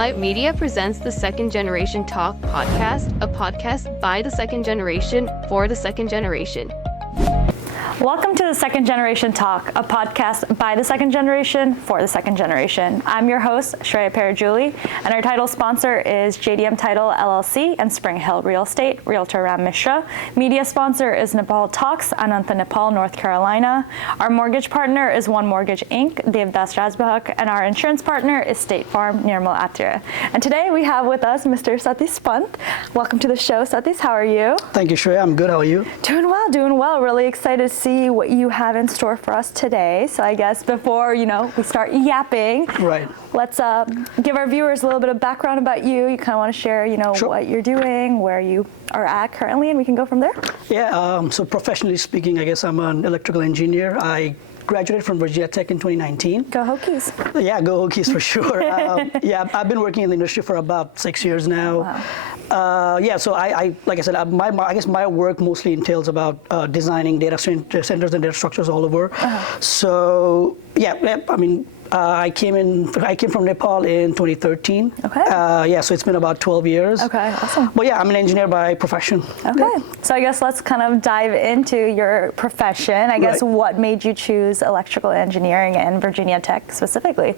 Spotlight Media presents the Second Generation Talk podcast, a podcast by the second generation for the second generation. Welcome to the Second Generation Talk, a podcast by the second generation for the second generation. I'm your host, Shreya Parajuli, and our title sponsor is JDM Title LLC and Spring Hill Real Estate, Realtor Ram Mishra. Media sponsor is Nepal Talks, Ananta, Nepal, North Carolina. Our mortgage partner is One Mortgage Inc., Devdas Rajbahak, and our insurance partner is State Farm, Nirmal Atria. And today we have with us Mr. Satish Pant. Welcome to the show, Satish. How are you? Thank you, Shreya. I'm good. How are you? Doing well. Really excited to see what you have in store for us today. So I guess before, we start yapping, right. Let's give our viewers a little bit of background about you. You kind of want to share, Sure. what you're doing, where you are at currently, and we can go from there. Yeah, so professionally speaking, I guess I'm an electrical engineer. I graduated from Virginia Tech in 2019. Go Hokies. Yeah, go Hokies for sure. I've been working in the industry for about 6 years now. Wow. So I like I said, I guess my work mostly entails about designing data centers and data structures all over. So I came from Nepal in 2013. Okay. So it's been about 12 years. Okay, awesome. But yeah, I'm an engineer by profession. Okay. So I guess let's kind of dive into your profession. I guess what made you choose electrical engineering and Virginia Tech specifically?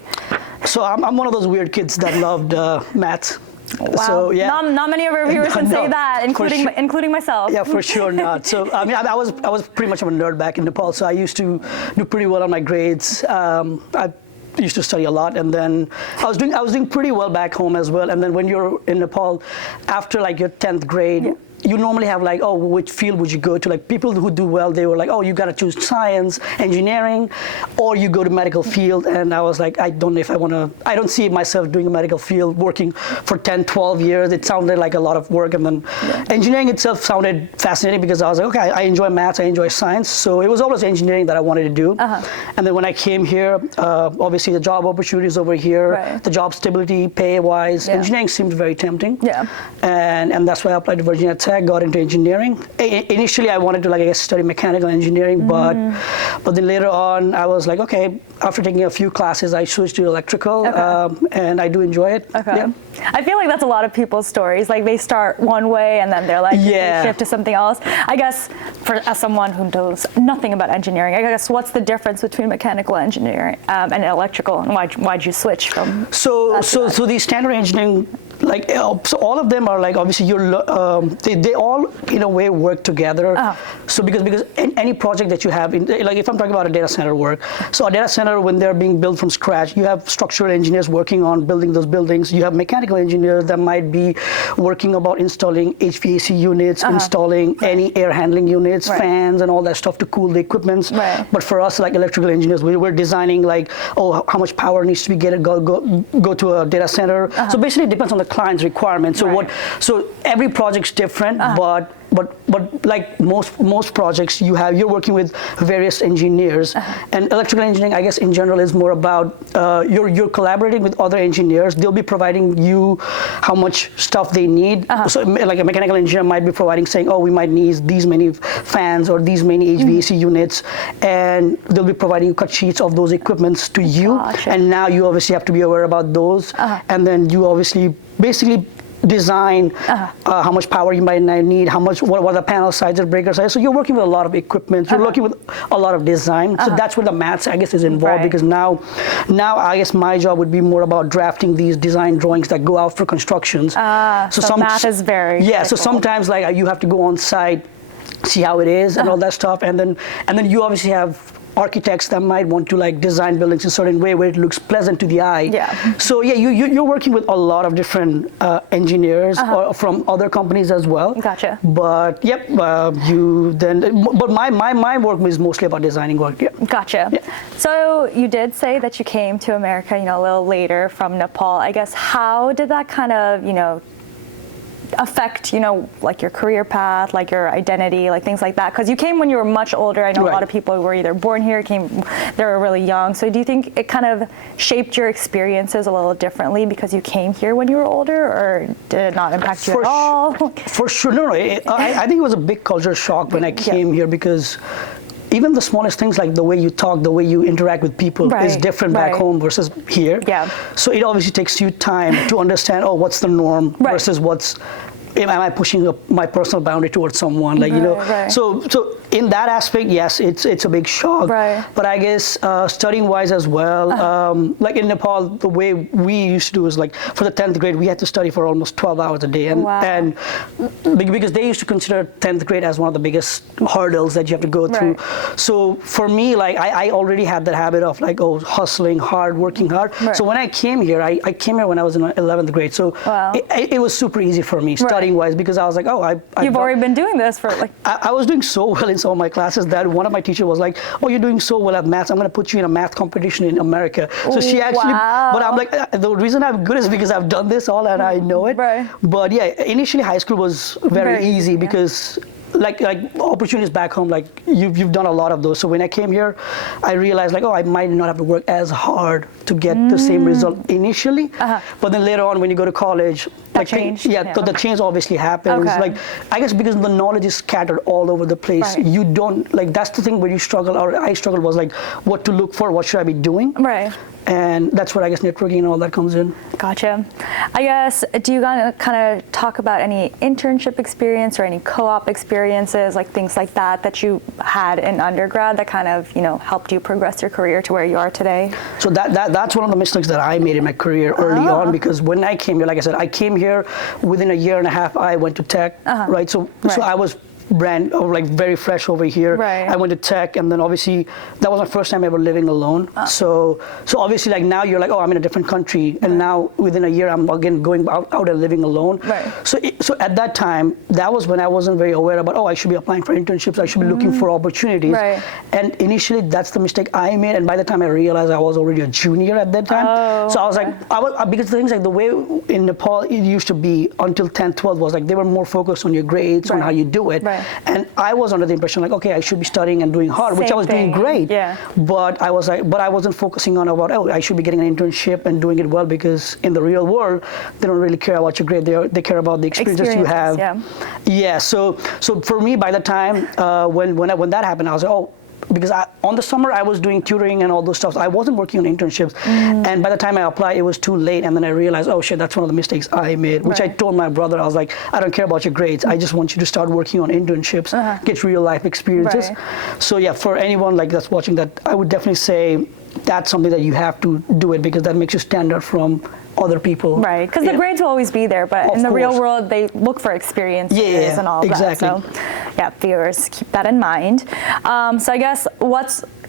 So I'm one of those weird kids that loved maths. Wow. So, yeah. Not many of our viewers can say that, including myself. Yeah, for sure not. So I was pretty much of a nerd back in Nepal. So I used to do pretty well on my grades. I used to study a lot, and then I was doing pretty well back home as well. And then when you're in Nepal, after like your 10th grade, you normally have like, oh, which field would you go to? Like people who do well, they were like, oh, you got to choose science, engineering, or you go to medical field. And I was like, I don't know if I want to, I don't see myself doing a medical field, working for 10, 12 years. It sounded like a lot of work. And then engineering itself sounded fascinating because I was like, okay, I enjoy maths, I enjoy science. So it was always engineering that I wanted to do. And then when I came here, obviously the job opportunities over here, the job stability, pay-wise, engineering seemed very tempting. Yeah. And that's why I applied to Virginia Tech. I got into engineering. Initially, I wanted to study mechanical engineering, but then later on, I was like, okay. After taking a few classes, I switched to electrical, and I do enjoy it. Okay. Yeah. I feel like that's a lot of people's stories. Like they start one way, and then they're like, they shift to something else. I guess as someone who knows nothing about engineering, I guess what's the difference between mechanical engineering and electrical, and why'd you switch from? So the standard engineering. So all of them are obviously they all in a way work together. So because any project that you have, if I'm talking about a data center work, so a data center when they're being built from scratch, you have structural engineers working on building those buildings. You have mechanical engineers that might be working about installing HVAC units, installing any air handling units, fans, and all that stuff to cool the equipments. But for us, like electrical engineers, we're designing how much power needs to be go to a data center. So basically, it depends on the client's requirements. So every project's different, but like most projects, you're working with various engineers, and electrical engineering, I guess in general, is more about you're collaborating with other engineers. They'll be providing you how much stuff they need. So like a mechanical engineer might be providing, saying, oh, we might need these many fans or these many HVAC units, and they'll be providing you cut sheets of those equipments to you. And now you obviously have to be aware about those, and then you obviously basically design how much power you might need, what the panel size or breaker size. So you're working with a lot of equipment. You're working with a lot of design. So that's where the maths, I guess, is involved, because now I guess my job would be more about drafting these design drawings that go out for constructions. So math is very critical. So sometimes you have to go on site, see how it is and all that stuff, and then you obviously have architects that might want to design buildings in a certain way where it looks pleasant to the eye. So you're working with a lot of different engineers or from other companies as well. Gotcha. But but my work is mostly about designing work. Gotcha. So you did say that you came to America, a little later from Nepal. I guess how did that kind of, affect, like your career path, like your identity, like things like that? Because you came when you were much older. I know a lot of people who were either born here, they were really young. So do you think it kind of shaped your experiences a little differently because you came here when you were older, or did it not impact you at all? For sure. No. I think it was a big culture shock when I came here, because even the smallest things like the way you talk, the way you interact with people is different back home versus here. Yeah. So it obviously takes you time to understand, oh, what's the norm versus am I pushing up my personal boundary towards someone? Like, so in that aspect, yes, it's a big shock. Right. But I guess studying wise as well, like in Nepal, the way we used to do is like for the 10th grade, we had to study for almost 12 hours a day. And because they used to consider 10th grade as one of the biggest hurdles that you have to go through. So for me, like I already had that habit of like, hustling hard, working hard. So when I came here, I came here when I was in 11th grade. So it was super easy for me studying wise because I was like, You've already been doing this for like... I was doing so well in some of my classes that one of my teachers was like, oh, you're doing so well at maths. I'm going to put you in a math competition in America. So she actually, but I'm like, the reason I'm good is because I've done this all and I know it. But yeah, initially high school was very easy because like opportunities back home, like you've done a lot of those. So when I came here, I realized like, I might not have to work as hard to get the same result initially. But then later on, when you go to college, that changed. The change obviously happens. Like I guess because the knowledge is scattered all over the place, you don't like. That's the thing where you struggle, or I struggled, was like what to look for, what should I be doing. And that's where I guess networking and all that comes in. Gotcha. I guess, do you kind of talk about any internship experience or any co-op experiences, like things like that you had in undergrad that kind of, helped you progress your career to where you are today? So that's one of the mistakes that I made in my career early on, because when I came here, like I said, I came here within a year and a half, I went to tech, right? So I was very fresh over here. I went to tech, and then obviously that was my first time ever living alone. So obviously like now you're like, I'm in a different country, and now within a year I'm again going out and living alone. So at that time, that was when I wasn't very aware about, I should be applying for internships, I should be looking for opportunities. And initially that's the mistake I made, and by the time I realized I was already a junior at that time. So I was like, because the things like the way in Nepal it used to be until 10th, 12th was like they were more focused on your grades, on how you do it. And I was under the impression like, okay, I should be studying and doing hard, which I was doing great. But I wasn't focusing on I should be getting an internship and doing it well, because in the real world, they don't really care about your grade. They care about the experiences you have. So for me, by the time when that happened, I was like, because on the summer I was doing tutoring and all those stuff. I wasn't working on internships, and by the time I applied, it was too late. And then I realized, that's one of the mistakes I made. Which I told my brother. I was like, I don't care about your grades. I just want you to start working on internships, get real life experiences. So yeah, for anyone like that's watching that, I would definitely say that's something that you have to do it, because that makes you stand out from other people. Because the grades will always be there, but in the real world, they look for experiences and all of that. So, viewers, keep that in mind. So I guess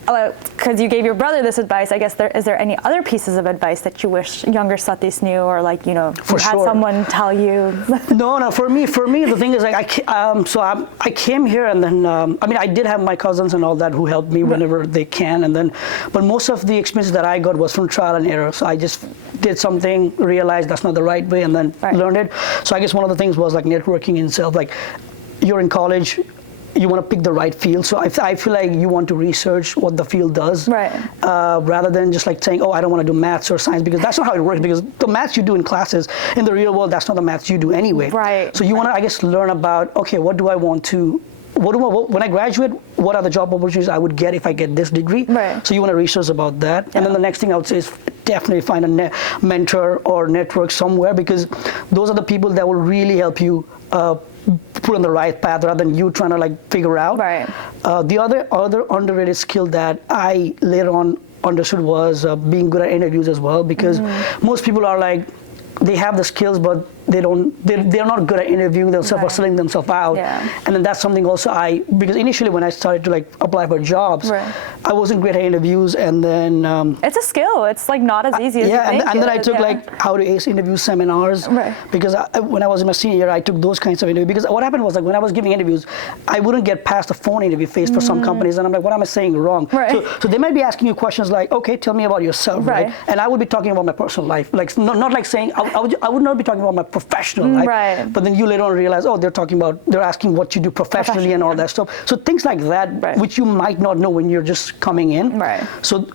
because you gave your brother this advice, I guess is there any other pieces of advice that you wish younger Satish knew, or like, you had someone tell you? No. For me, the thing is like I came here, and then I did have my cousins and all that who helped me whenever they can, and then but most of the experience that I got was from trial and error. So I just did something, realized that's not the right way, and then learned it. So I guess one of the things was like networking in itself. Like you're in college, you want to pick the right field. So I feel like you want to research what the field does, rather than just like saying, I don't want to do maths or science, because that's not how it works. Because the maths you do in classes, in the real world, that's not the maths you do anyway. So you want to, I guess, learn about, what do I want to, when I graduate, what are the job opportunities I would get if I get this degree? So you want to research about that. And then the next thing I would say is definitely find a mentor or network somewhere, because those are the people that will really help you put on the right path, rather than you trying to like figure out. The other underrated skill that I later on understood was being good at interviews as well, because most people are like, they have the skills, but they're not good at interviewing themselves or selling themselves out. And then that's something also because initially when I started to like apply for jobs, I wasn't great at interviews, and then it's a skill. It's like not as easy as you think. And then I took like how to ace interview seminars, because when I was in my senior year, I took those kinds of interviews. Because what happened was like when I was giving interviews, I wouldn't get past the phone interview phase for some companies, and I'm like, what am I saying wrong? So they might be asking you questions like, okay, tell me about yourself, and I would be talking about my personal life, like not like saying I would not be talking about my professional life, but then you later on realize, they're asking what you do professionally and all that stuff. So things like that, which you might not know when you're just coming in. So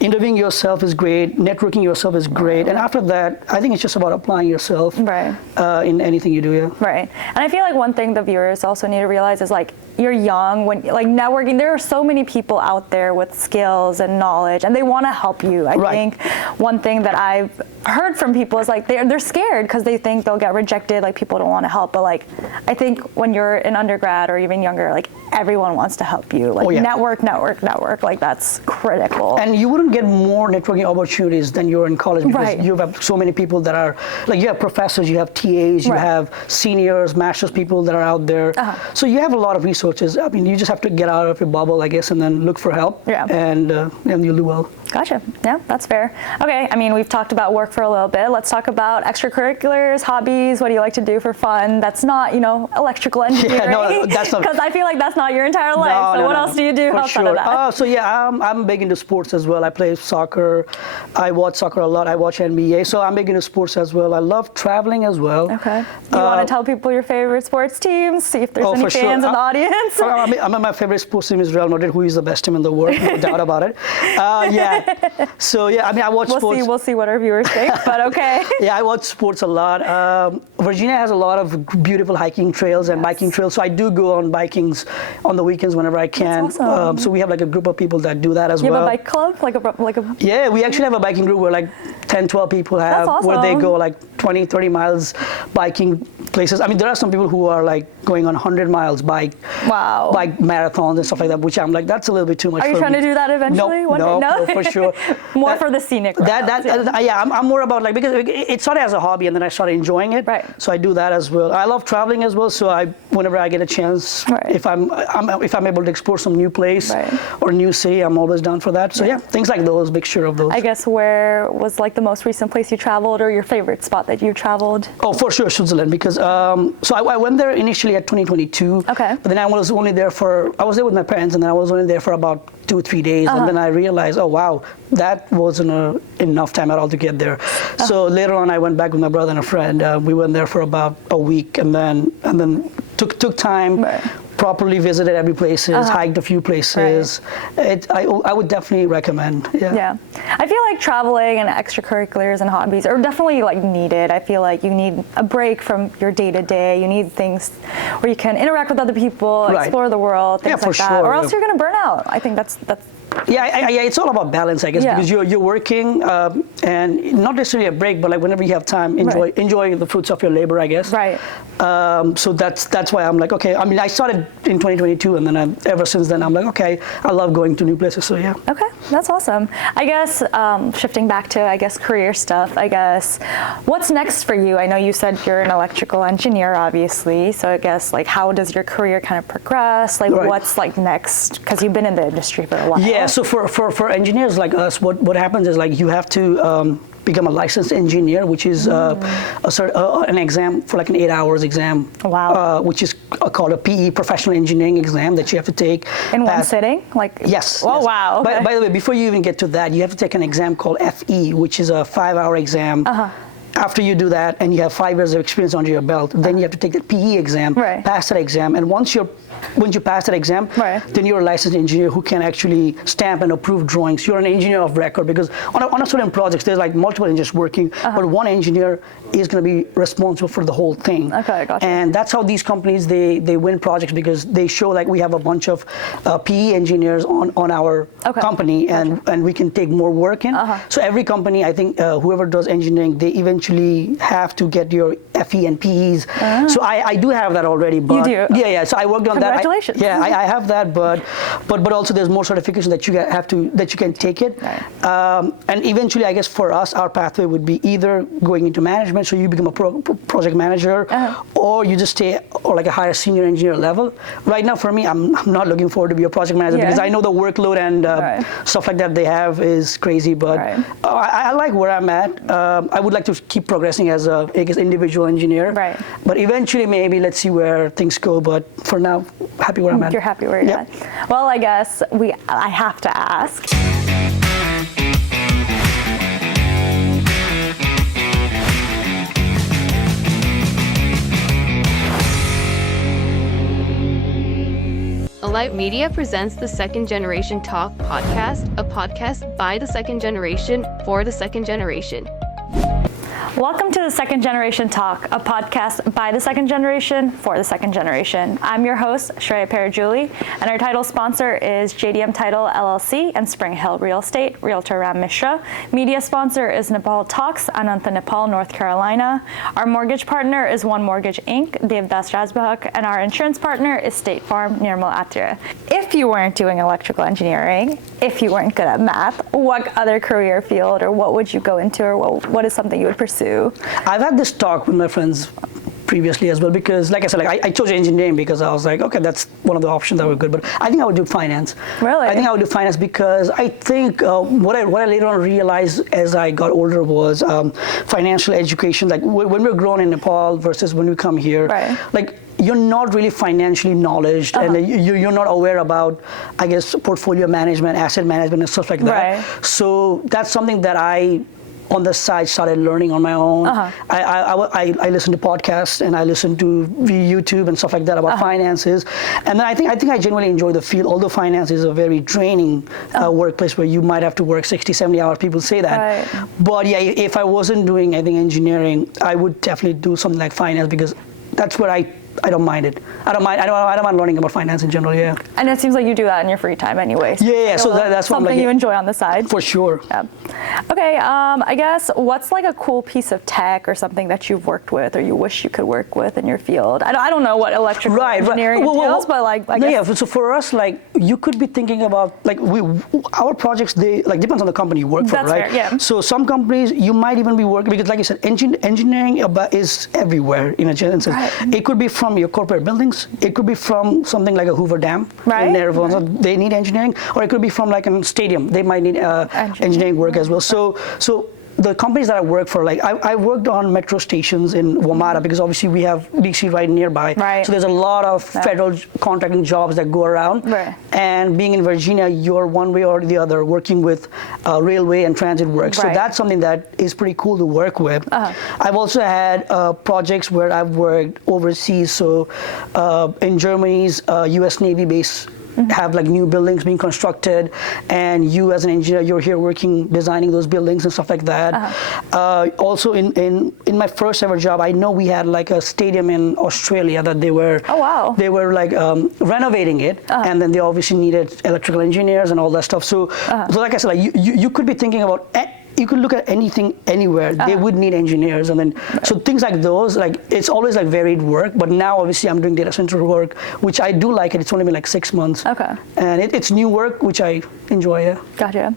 interviewing yourself is great, networking yourself is great, and after that, I think it's just about applying yourself in anything you do. Yeah. Right. And I feel like one thing the viewers also need to realize is like you're young when like networking. There are so many people out there with skills and knowledge, and they want to help you. I think one thing that I've heard from people is like they're scared because they think they'll get rejected. Like people don't want to help, but like I think when you're in undergrad or even younger, like everyone wants to help you. Like network. Like that's critical. And you wouldn't get more networking opportunities than you're in college because you have so many people that are like, you have professors, you have TAs, you have seniors, masters people that are out there. So you have a lot of resources. I mean, you just have to get out of your bubble, I guess, and then look for help. And you'll do well. Gotcha. Yeah, that's fair. Okay, I mean, we've talked about work for a little bit. Let's talk about extracurriculars, hobbies. What do you like to do for fun? That's not, electrical engineering. No, that's not. Because I feel like that's not your entire life. So what else do you do outside of that? So yeah, I'm big into sports as well. I play soccer. I watch soccer a lot. I watch NBA. So I'm big into sports as well. I love traveling as well. Okay. Do you want to tell people your favorite sports teams? See if there's any fans in the audience. My favorite sports team is Real Madrid, who is the best team in the world, no doubt about it. Yeah. So yeah, I mean, I watch sports. We'll see what our viewers think, but okay. Yeah, I watch sports a lot. Virginia has a lot of beautiful hiking trails and biking trails, so I do go on bikings on the weekends whenever I can. That's awesome. So we have like a group of people that do that as well. You have a bike club, like a. Yeah, we actually have a biking group where like 10, 12 people have, where they go like 20, 30 miles biking places. I mean, there are some people who are like going on 100 miles bike marathons and stuff like that, which I'm like, that's a little bit too much. Are you trying to do that eventually? No, for sure. More for the scenic route. Yeah, I'm more about like, because it started as a hobby and then I started enjoying it. Right. So I do that as well. I love traveling as well. So whenever I get a chance, if I'm able to explore some new place or new city, I'm always down for that. So yeah, things like those, mixture of those. I guess where was like the most recent place you traveled or your favorite spot that you traveled? Oh, for sure, Switzerland, because so I went there initially at 2022. Okay. But then I was there with my parents, and then I was only there for about 2-3 days, and then I realized, oh wow, that wasn't enough time at all to get there. So later on, I went back with my brother and a friend. We went there for about a week, and then took time. Properly visited every places, hiked a few places. I would definitely recommend. Yeah. I feel like traveling and extracurriculars and hobbies are definitely like needed. I feel like you need a break from your day to day. You need things where you can interact with other people, explore the world, things like that. Or else you're gonna burn out. I think that's. Yeah, it's all about balance, I guess, because you're working and not necessarily a break, but like whenever you have time, enjoy the fruits of your labor, I guess. Right. So that's why I'm like, okay. I mean, I started in 2022, and then ever since then, I'm like, okay, I love going to new places. So yeah. Okay, that's awesome. I guess shifting back to career stuff. I guess what's next for you? I know you said you're an electrical engineer, obviously. So I guess like how does your career kind of progress? Like what's like next? Because you've been in the industry for a while. Yeah. So for engineers like us, what happens is like you have to become a licensed engineer, which is an exam for like an 8 hours exam. Wow. Which is called a PE, professional engineering exam, that you have to take. In one sitting? Yes. Oh, yes. wow. Okay. By the way, before you even get to that, you have to take an exam called FE, which is a 5-hour exam. After you do that and you have 5 years of experience under your belt, then you have to take the PE exam, pass that exam, and once you pass that exam, then you're a licensed engineer who can actually stamp and approve drawings. You're an engineer of record, because on a certain projects, there's like multiple engineers working, but one engineer is going to be responsible for the whole thing. Okay, gotcha. And that's how these companies, they win projects, because they show like we have a bunch of PE engineers on our company, and we can take more work in. So every company, I think, whoever does engineering, they eventually have to get your FE and PEs. So I do have that already. But you do? Yeah. So I worked on that. Congratulations. I have that, but also there's more certification that you can take it. And eventually, I guess for us, our pathway would be either going into management, so you become a project manager, or you just stay or like a higher senior engineer level. Right now, for me, I'm not looking forward to be a project manager, because I know the workload and stuff like that they have is crazy. But I like where I'm at. I would like to keep progressing as a individual engineer. But eventually, maybe let's see where things go. But for now, happy where I'm at. You're happy where you're at. Well, I guess I have to ask. Alight Media presents the Second Generation Talk podcast, a podcast by the second generation for the second generation. Welcome to the Second Generation Talk, a podcast by the second generation for the second generation. I'm your host, Shreya Parajuli, and our title sponsor is JDM Title LLC and Spring Hill Real Estate, Realtor Ram Mishra. Media sponsor is Nepal Talks, Anantha, Nepal, North Carolina. Our mortgage partner is One Mortgage Inc., Devdas Rajbahak, and our insurance partner is State Farm, Nirmal Atria. If you weren't doing electrical engineering, if you weren't good at math, what other career field or what would you go into, or what is something you would pursue? I've had this talk with my friends previously as well, because like I said, I chose engineering because I was like, okay, that's one of the options that were good, but I think I would do finance. Really? I think I would do finance because I think what I later on realized as I got older was financial education. Like when we're grown in Nepal versus when we come here, right. Like you're not really financially knowledgeable, and you're not aware about, I guess, portfolio management, asset management, and stuff like that. Right. So that's something that I, on the side, started learning on my own. I listen to podcasts and I listen to YouTube and stuff like that about finances. And then I think I genuinely enjoy the field, although finance is a very draining workplace where you might have to work 60, 70 hours. People say that. Right. But yeah, if I wasn't doing, I think, engineering, I would definitely do something like finance, because that's where I don't mind it. I don't mind learning about finance in general. Yeah. And it seems like you do that in your free time, anyways. Yeah. So that's something you enjoy on the side. For sure. Yeah. Okay. I guess what's like a cool piece of tech or something that you've worked with or you wish you could work with in your field? I don't know what electrical engineering entails, but like I guess. Yeah. So for us, like you could be thinking about like our projects. They like depends on the company you work for, That's right? Fair, yeah. So some companies you might even be working, because like I said, engineering is everywhere in a sense. Right. It could be from your corporate buildings. It could be from something like a Hoover Dam in Arizona. Right. They need engineering, or it could be from like a stadium. They might need engineering work as well. So the companies that I work for, like I worked on metro stations in Wamata, because obviously we have DC right nearby. Right. So there's a lot of federal contracting jobs that go around. Right. And being in Virginia, you're one way or the other working with railway and transit work. So that's something that is pretty cool to work with. I've also had projects where I've worked overseas. So in Germany's U.S. Navy base, have like new buildings being constructed, and you as an engineer, you're here working, designing those buildings and stuff like that. Also in my first ever job, I know we had like a stadium in Australia that they were they were like renovating it, and then they obviously needed electrical engineers and all that stuff. So like I said, like you could be thinking about. You could look at anything, anywhere. They would need engineers, and then so things like those. Like it's always like varied work. But now, obviously, I'm doing data center work, which I do like it. It's only been like 6 months. Okay. And it's new work, which I enjoy. Yeah. Gotcha.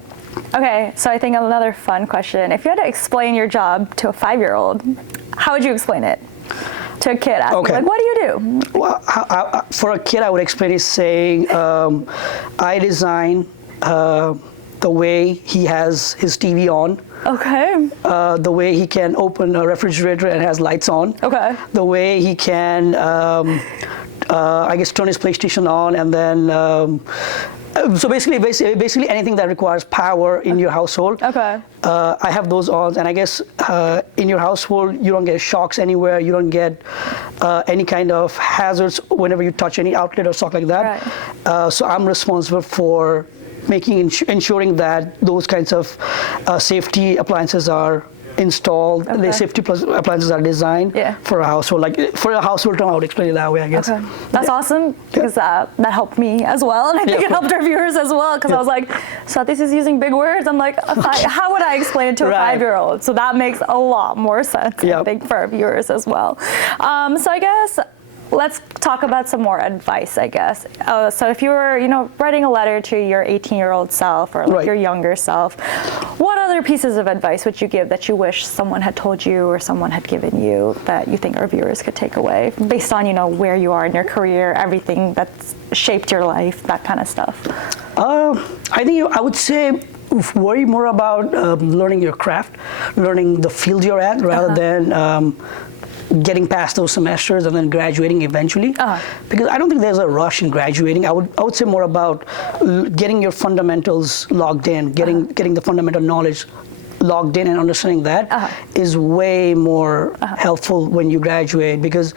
Okay, so I think another fun question: if you had to explain your job to a 5-year-old, how would you explain it? To a kid, asking, like, what do you do? Well, for a kid, I would explain it saying, I design. The way he has his TV on. Okay. The way he can open a refrigerator and has lights on. Okay. The way he can, I guess, turn his PlayStation on, and then. So basically anything that requires power in your household. Okay. I have those on, and I guess in your household you don't get shocks anywhere. You don't get any kind of hazards whenever you touch any outlet or stuff like that. Right. So I'm responsible for ensuring that those kinds of safety appliances are installed. Okay. The safety appliances are designed for a household. Like for a household term, I would explain it that way, I guess. Okay. That's awesome, because that helped me as well, and I think it helped our viewers as well, because I was like, Satish is using big words. I'm like, how would I explain it to a 5-year-old? So that makes a lot more sense, I think, for our viewers as well. So I guess. Let's talk about some more advice, I guess. So if you were, writing a letter to your 18-year-old self or like your younger self, what other pieces of advice would you give that you wish someone had told you or someone had given you that you think our viewers could take away based on, where you are in your career, everything that's shaped your life, that kind of stuff? I think I would say worry more about learning your craft, learning the field you're at, rather than getting past those semesters and then graduating eventually, because I don't think there's a rush in graduating. I would say more about getting your fundamentals logged in, getting the fundamental knowledge logged in, and understanding that is way more helpful when you graduate, because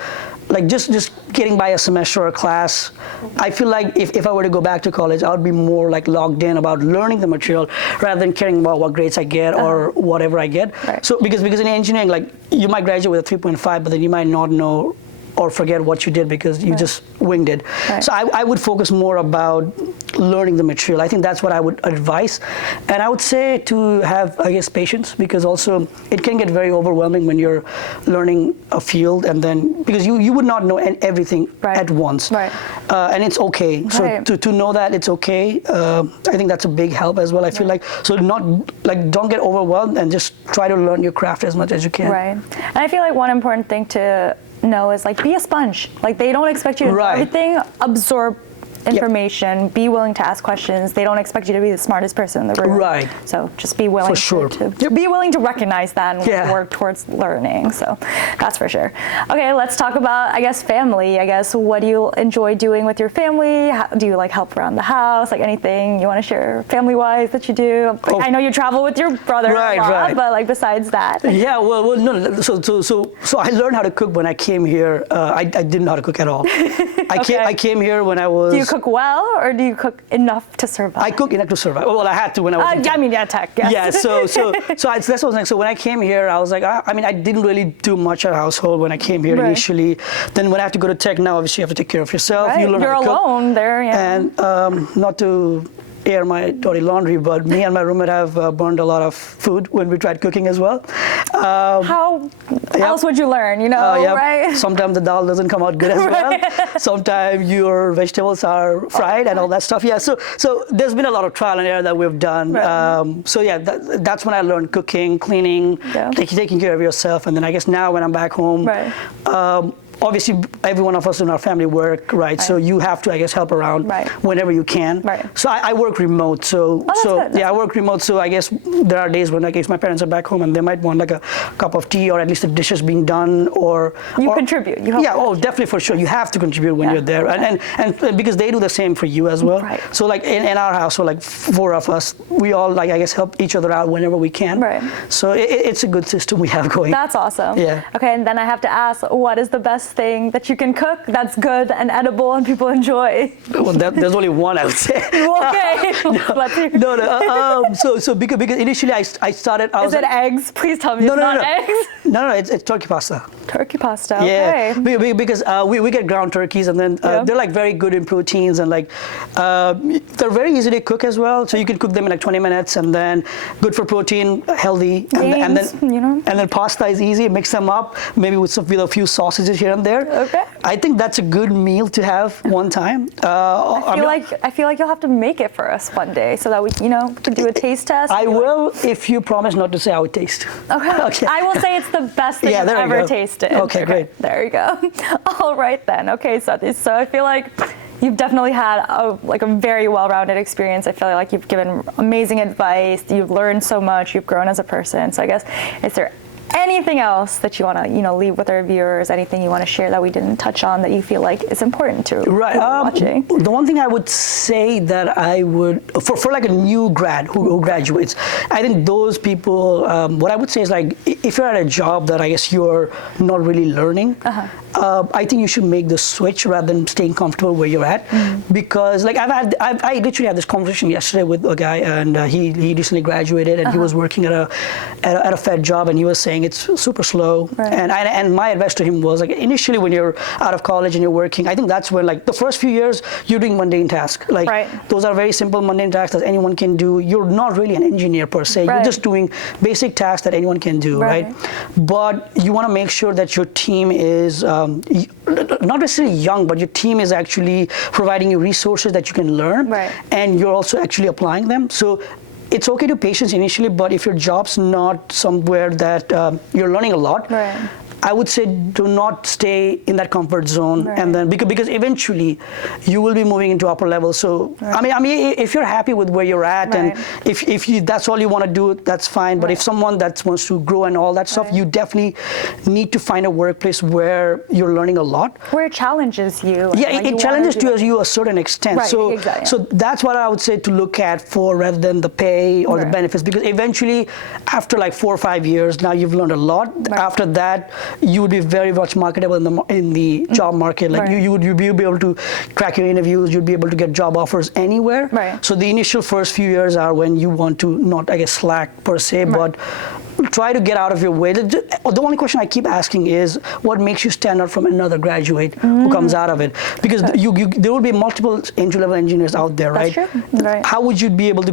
like just getting by a semester or a class. I feel like if I were to go back to college, I would be more like logged in about learning the material rather than caring about what grades I get or whatever I get. Right. So because in engineering, like you might graduate with a 3.5, but then you might not know or forget what you did because you just winged it. Right. So I would focus more about learning the material. I think that's what I would advise. And I would say to have, I guess, patience, because also it can get very overwhelming when you're learning a field and then, because you would not know everything at once. Right. And it's okay. So to know that it's okay, I think that's a big help as well. I feel like, so don't get overwhelmed and just try to learn your craft as much as you can. Right. And I feel like one important thing to know is like be a sponge. Like they don't expect you to know everything. Absorb information, be willing to ask questions. They don't expect you to be the smartest person in the room. Right. So just be willing to be willing to recognize that and work towards learning. So that's for sure. Okay, let's talk about, I guess, family. I guess, what do you enjoy doing with your family? How, do you like help around the house? Like anything you want to share family-wise that you do? Like, I know you travel with your brother a lot, but like besides that. Yeah, well, no. So I learned how to cook when I came here. I didn't know how to cook at all. I came here when I was. Do you cook well, or do you cook enough to survive? I cook enough to survive. Well, I had to when I was. Tech. Yes. Yeah. So that's what I was like. So when I came here, I was like, I didn't really do much at household when I came here initially. Then when I have to go to tech, now obviously you have to take care of yourself. Right. You're alone there. Yeah. And not to air my dirty laundry, but me and my roommate have burned a lot of food when we tried cooking as well. How else would you learn, right? Sometimes the dal doesn't come out good as well. Sometimes your vegetables are fried and all that stuff. Yeah, so there's been a lot of trial and error that we've done. Right. That's when I learned cooking, cleaning, taking care of yourself. And then I guess now when I'm back home, obviously every one of us in our family work, right? So you have to, I guess, help around whenever you can. Right. So I work remote. I work remote. So I guess there are days when I guess my parents are back home and they might want like a cup of tea or at least the dishes being done or contribute. You help definitely for sure. You have to contribute when you're there, and because they do the same for you as well. Right. So like in our house, so like 4 of us, we all like I guess help each other out whenever we can. Right. So it's a good system we have going. That's awesome. Yeah. Okay, and then I have to ask, what is the best thing that you can cook that's good and edible and people enjoy? Well, there's only one, I would say. Okay. Let's hear. So because initially I started. Is it eggs? Please tell me it's not eggs. No, it's turkey pasta. Turkey pasta. Yeah. Okay. Because we get ground turkeys and then they're like very good in proteins and like they're very easy to cook as well. So you can cook them in like 20 minutes and then good for protein, healthy, and then pasta is easy. Mix them up maybe with a few sausages here and there. Okay. I think that's a good meal to have one time. I feel like you'll have to make it for us one day so that we can do a taste test. I will if you promise not to say how it tastes. Okay. I will say it's the best thing I've ever tasted. Okay, great. There you go. All right then. Okay, Satish. So I feel like you've definitely had a very well-rounded experience. I feel like you've given amazing advice. You've learned so much. You've grown as a person. So I guess, is there anything else that you want to leave with our viewers? Anything you want to share that we didn't touch on that you feel like is important to watching? The one thing I would say that I would for like a new grad who graduates, I think those people, what I would say is like if you're at a job that I guess you're not really learning, I think you should make the switch rather than staying comfortable where you're at, because like I literally had this conversation yesterday with a guy and he recently graduated and he was working at a Fed job and he was saying it's super slow. Right. And my advice to him was like initially when you're out of college and you're working, I think that's when like the first few years you're doing mundane tasks. Like those are very simple mundane tasks that anyone can do. You're not really an engineer per se. You're just doing basic tasks that anyone can do, right? But you want to make sure that your team is not necessarily young, but your team is actually providing you resources that you can learn, and you're also actually applying them. So it's okay to patience initially, but if your job's not somewhere that you're learning a lot, I would say do not stay in that comfort zone, and then because eventually you will be moving into upper levels. So I mean, if you're happy with where you're at, and if you that's all you want to do, that's fine. But if someone that wants to grow and all that stuff, you definitely need to find a workplace where you're learning a lot. Where it challenges you. Yeah, it challenges you a certain extent. So that's what I would say to look at for rather than the pay or the benefits, because eventually after like 4 or 5 years, now you've learned a lot. After that, you would be very much marketable in the job market. Like Right. you'd be able to crack your interviews, you'd be able to get job offers anywhere. Right. So the initial first few years are when you want to not, I guess, slack per se, but try to get out of your way. The only question I keep asking is, what makes you stand out from another graduate who comes out of it? Because there will be multiple entry-level engineers out there, right? That's true. Right. How would you be able to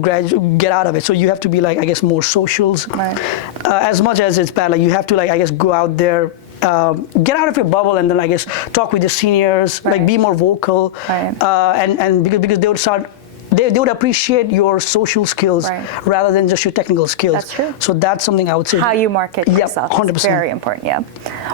get out of it? So you have to be like, I guess, more socials. Right. As much as it's bad, like you have to, like, I guess, go out there, get out of your bubble, and then, I guess, talk with your seniors, like be more vocal, Right. and because they would start. They would appreciate your social skills rather than just your technical skills. That's true. So that's something I would say. How you market yourself 100%. is very important, yeah.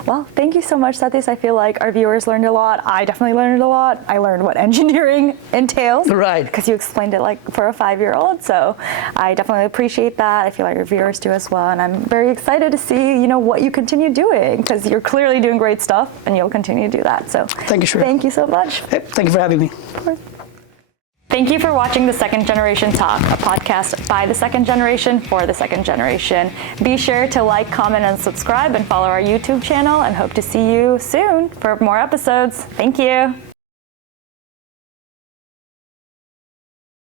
Well, thank you so much, Satish. I feel like our viewers learned a lot. I definitely learned a lot. I learned what engineering entails. Right. Because you explained it like for a 5-year-old. So I definitely appreciate that. I feel like our viewers do as well. And I'm very excited to see, what you continue doing, because you're clearly doing great stuff and you'll continue to do that. So thank you, Shreya. Thank you so much. Hey, thank you for having me. Of course. Thank you for watching The Second Generation Talk, a podcast by the second generation for the second generation. Be sure to like, comment, and subscribe, and follow our YouTube channel, and hope to see you soon for more episodes. Thank you.